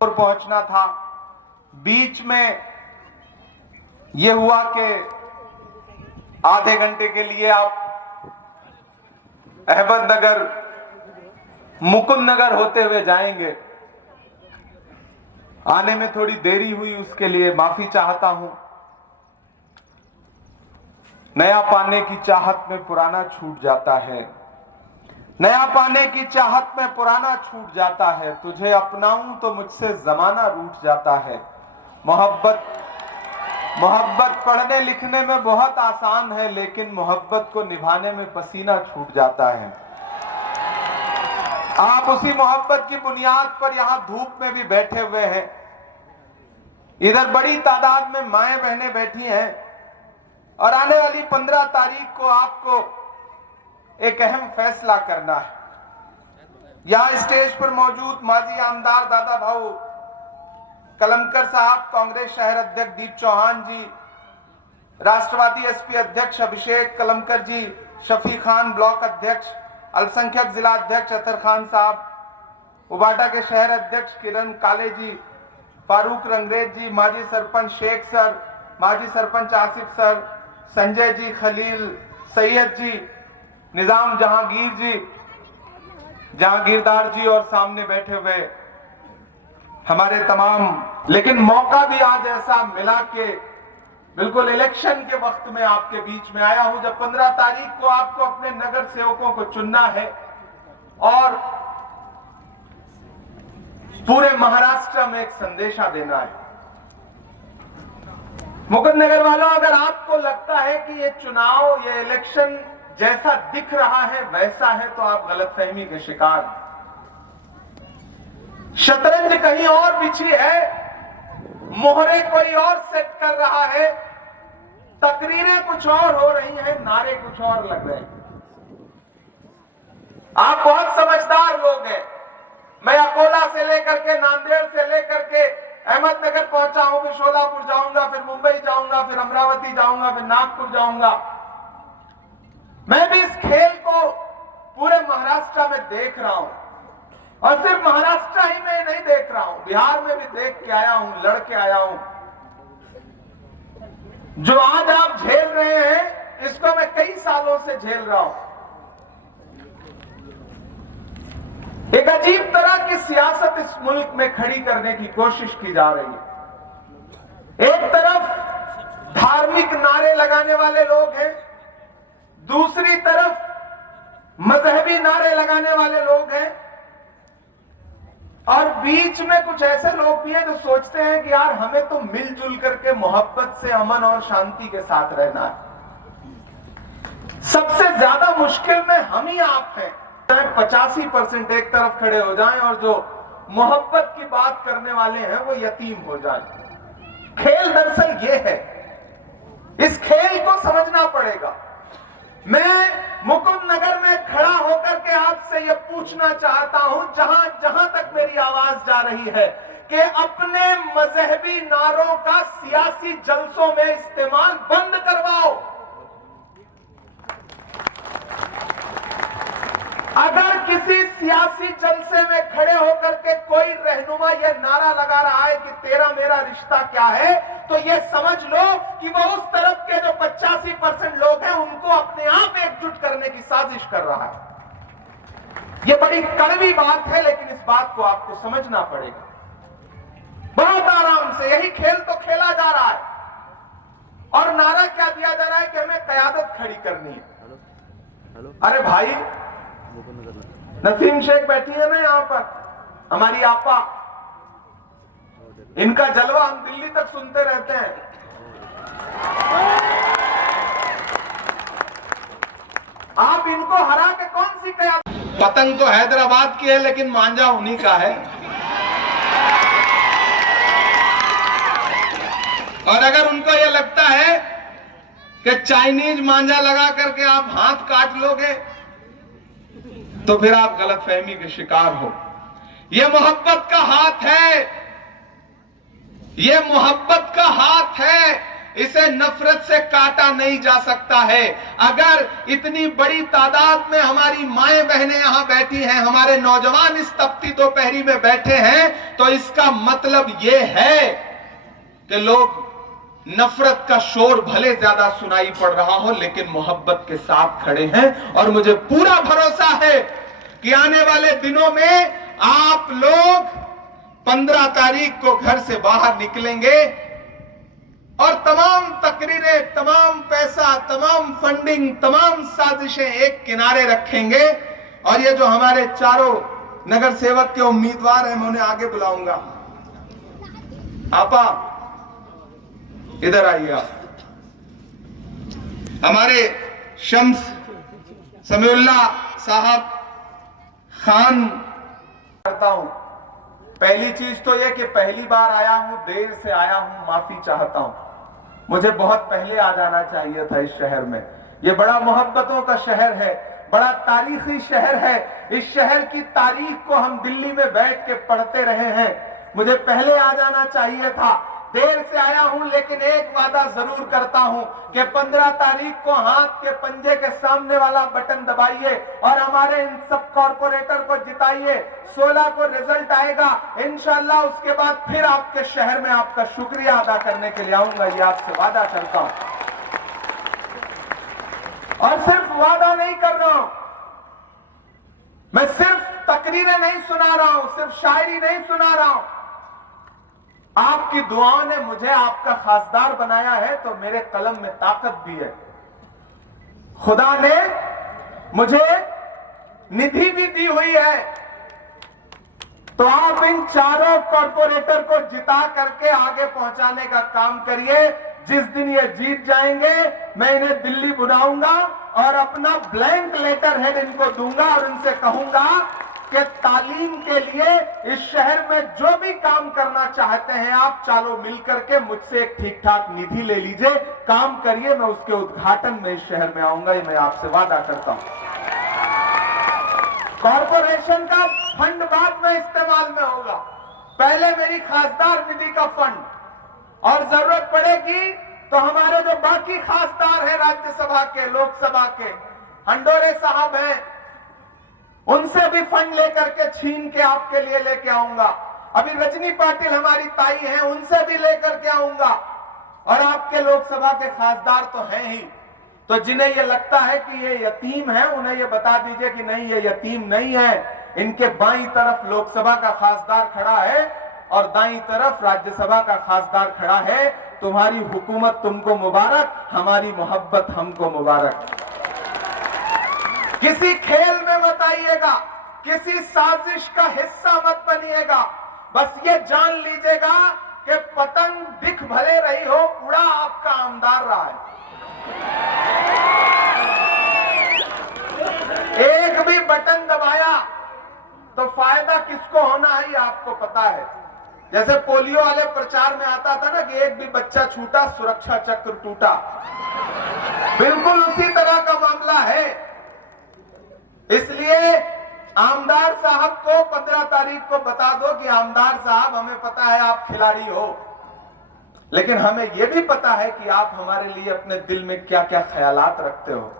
और पहुंचना था। बीच में यह हुआ कि आधे घंटे के लिए आप अहमदनगर मुकुंद नगर होते हुए जाएंगे। आने में थोड़ी देरी हुई, उसके लिए माफी चाहता हूं। नया पाने की चाहत में पुराना छूट जाता है, नया पाने की चाहत में पुराना छूट जाता है। तुझे अपनाऊं तो मुझसे जमाना रूठ जाता है। मोहब्बत पढ़ने लिखने में बहुत आसान है, लेकिन मोहब्बत को निभाने में पसीना छूट जाता है। आप उसी मोहब्बत की बुनियाद पर यहां धूप में भी बैठे हुए हैं। इधर बड़ी तादाद में माएं बहनें बैठी हैं और आने वाली 15 तारीख को आपको एक अहम फैसला करना है। यहां स्टेज पर मौजूद माजी आमदार दादा भाऊ कलमकर साहब, कांग्रेस शहर अध्यक्ष दीप चौहान जी, राष्ट्रवादी एसपी अध्यक्ष अभिषेक कलमकर जी, शफी खान ब्लॉक अध्यक्ष, अल्पसंख्यक जिला अध्यक्ष अतर खान साहब, उबाटा के शहर अध्यक्ष किरण काले जी, फारूक रंगरेज जी, माजी सरपंच शेख सर, माजी सरपंच आसिफ सर, संजय जी, खलील सैयद जी, निजाम जहांगीर जी, जहांगीरदार जी और सामने बैठे हुए हमारे तमाम। लेकिन मौका भी आज ऐसा मिला कि बिल्कुल इलेक्शन के वक्त में आपके बीच में आया हूं, जब 15 तारीख को आपको अपने नगर सेवकों को चुनना है और पूरे महाराष्ट्र में एक संदेशा देना है। मुकुंद नगर वालों, अगर आपको लगता है कि ये चुनाव, ये इलेक्शन जैसा दिख रहा है वैसा है, तो आप गलतफहमी के शिकार हैं। शतरंज कहीं और बिछी है, मोहरे कोई और सेट कर रहा है, तकरीरें कुछ और हो रही हैं, नारे कुछ और लग रहे हैं। आप बहुत समझदार लोग हैं। मैं अकोला से लेकर के, नांदेड़ से लेकर के अहमदनगर पहुंचा हूं, फिर शोलापुर जाऊंगा, फिर मुंबई जाऊंगा, फिर अमरावती जाऊंगा, फिर नागपुर जाऊंगा। मैं भी इस खेल को पूरे महाराष्ट्र में देख रहा हूं, और सिर्फ महाराष्ट्र ही में नहीं देख रहा हूं, बिहार में भी देख के आया हूं, लड़ के आया हूं। जो आज आप झेल रहे हैं, इसको मैं कई सालों से झेल रहा हूं। एक अजीब तरह की सियासत इस मुल्क में खड़ी करने की कोशिश की जा रही है। एक तरफ धार्मिक नारे लगाने वाले लोग हैं, दूसरी तरफ मजहबी नारे लगाने वाले लोग हैं, और बीच में कुछ ऐसे लोग भी हैं जो सोचते हैं कि यार हमें तो मिलजुल करके मोहब्बत से, अमन और शांति के साथ रहना है। सबसे ज्यादा मुश्किल में हम ही आप हैं। 85% एक तरफ खड़े हो जाएं और जो मोहब्बत की बात करने वाले हैं वो यतीम हो जाएं। खेल दरअसल ये है, इस खेल को समझना पड़ेगा। मैं मुकुंद नगर में खड़ा होकर के आपसे यह पूछना चाहता हूं, जहां तक मेरी आवाज जा रही है, कि अपने मजहबी नारों का सियासी जलसों में इस्तेमाल बंद करवाओ। अगर किसी सियासी जलसे में खड़े होकर के कोई रहनुमा यह नारा लगा रहा है कि तेरा मेरा रिश्ता क्या है, तो यह समझ लो कि वो उस तरफ के जो 85% लोग हैं उनको अपने आप एकजुट करने की साजिश कर रहा है। यह बड़ी कड़वी बात है, लेकिन इस बात को आपको समझना पड़ेगा। बहुत आराम से यही खेल तो खेला जा रहा है, और नारा क्या दिया जा रहा है कि हमें कयादत खड़ी करनी है। अरे भाई, नसीम शेख बैठी है ना यहां पर, हमारी आपा, इनका जलवा हम दिल्ली तक सुनते रहते हैं। आप इनको हरा के कौन सी कयादत? पतंग तो हैदराबाद की है, लेकिन मांझा उन्हीं का है। और अगर उनको यह लगता है कि चाइनीज मांझा लगा करके आप हाथ काट लोगे, तो फिर आप गलतफहमी के शिकार हो। यह मोहब्बत का हाथ है, यह मोहब्बत का हाथ है। इसे नफरत से काटा नहीं जा सकता है। अगर इतनी बड़ी तादाद में हमारी माएं बहनें यहां बैठी हैं, हमारे नौजवान इस तपती दोपहरी में बैठे हैं, तो इसका मतलब यह है कि लोग नफरत का शोर भले ज्यादा सुनाई पड़ रहा हो, लेकिन मोहब्बत के साथ खड़े हैं। और मुझे पूरा भरोसा है कि आने वाले दिनों में आप लोग 15 तारीख को घर से बाहर निकलेंगे और तमाम तकरीरें, तमाम पैसा, तमाम फंडिंग, तमाम साजिशें एक किनारे रखेंगे। और ये जो हमारे चारों नगर सेवक के उम्मीदवार हैं, मैं उन्हें आगे बुलाऊंगा। आपा इधर आइए। आप हमारे शम्स समीउल्लाह साहब खान करता हूं। पहली चीज तो यह कि पहली बार आया हूं, देर से आया हूं, माफी चाहता हूं। मुझे बहुत पहले आ जाना चाहिए था इस शहर में। यह बड़ा मोहब्बतों का शहर है, बड़ा तारीखी शहर है। इस शहर की तारीख को हम दिल्ली में बैठ के पढ़ते रहे हैं। मुझे पहले आ जाना चाहिए था। देर से आया हूं, लेकिन एक वादा जरूर करता हूं कि 15 तारीख को हाथ के पंजे के सामने वाला बटन दबाइए और हमारे इन सब कॉर्पोरेटर को जिताइए। 16 को रिजल्ट आएगा इंशाअल्लाह। उसके बाद फिर आपके शहर में आपका शुक्रिया अदा करने के लिए आऊंगा, ये आपसे वादा करता हूं। और सिर्फ वादा नहीं कर रहा हूं, मैं सिर्फ तकरीरें नहीं सुना रहा हूं, सिर्फ शायरी नहीं सुना रहा हूं। आपकी दुआओं ने मुझे आपका खासदार बनाया है, तो मेरे कलम में ताकत भी है। खुदा ने मुझे निधि भी दी हुई है। तो आप इन चारों कॉर्पोरेटर को जिता करके आगे पहुंचाने का काम करिए। जिस दिन ये जीत जाएंगे, मैं इन्हें दिल्ली बुलाऊंगा और अपना ब्लैंक लेटर हेड इनको दूंगा और इनसे कहूंगा कि तालीम के लिए इस शहर में जो भी काम करना चाहते हैं आप, चालो मिलकर के मुझसे एक ठीक ठाक निधि ले लीजिए, काम करिए। मैं उसके उद्घाटन में इस शहर में आऊंगा, ये मैं आपसे वादा करता हूं। कॉर्पोरेशन का फंड बाद में इस्तेमाल में होगा, पहले मेरी खासदार निधि का फंड। और जरूरत पड़ेगी तो हमारे जो बाकी खासदार हैं राज्यसभा के, लोकसभा के, हंडोरे साहब हैं, उनसे भी फंड लेकर के छीन के आपके लिए लेके आऊंगा। अभी रजनी पाटिल हमारी ताई हैं, उनसे भी लेकर के आऊंगा। और आपके लोकसभा के खासदार तो हैं ही, तो जिन्हें ये लगता है कि ये यतीम है, उन्हें ये बता दीजिए कि नहीं, ये यतीम नहीं है। इनके बाईं तरफ लोकसभा का खासदार खड़ा है और दाईं तरफ राज्यसभा का खासदार खड़ा है। तुम्हारी हुकूमत तुमको मुबारक, हमारी मोहब्बत हमको मुबारक। किसी खेल में मत आइएगा, किसी साजिश का हिस्सा मत बनिएगा। बस ये जान लीजिएगा कि पतंग दिख भले रही हो, उड़ा आपका आमदार रहा है। एक भी बटन दबाया तो फायदा किसको होना है, ये आपको पता है। जैसे पोलियो वाले प्रचार में आता था ना कि एक भी बच्चा छूटा सुरक्षा चक्र टूटा, बिल्कुल उसी तरह का मामला है। इसलिए आमदार साहब को 15 तारीख को बता दो कि आमदार साहब, हमें पता है आप खिलाड़ी हो, लेकिन हमें यह भी पता है कि आप हमारे लिए अपने दिल में क्या क्या ख्यालात रखते हो।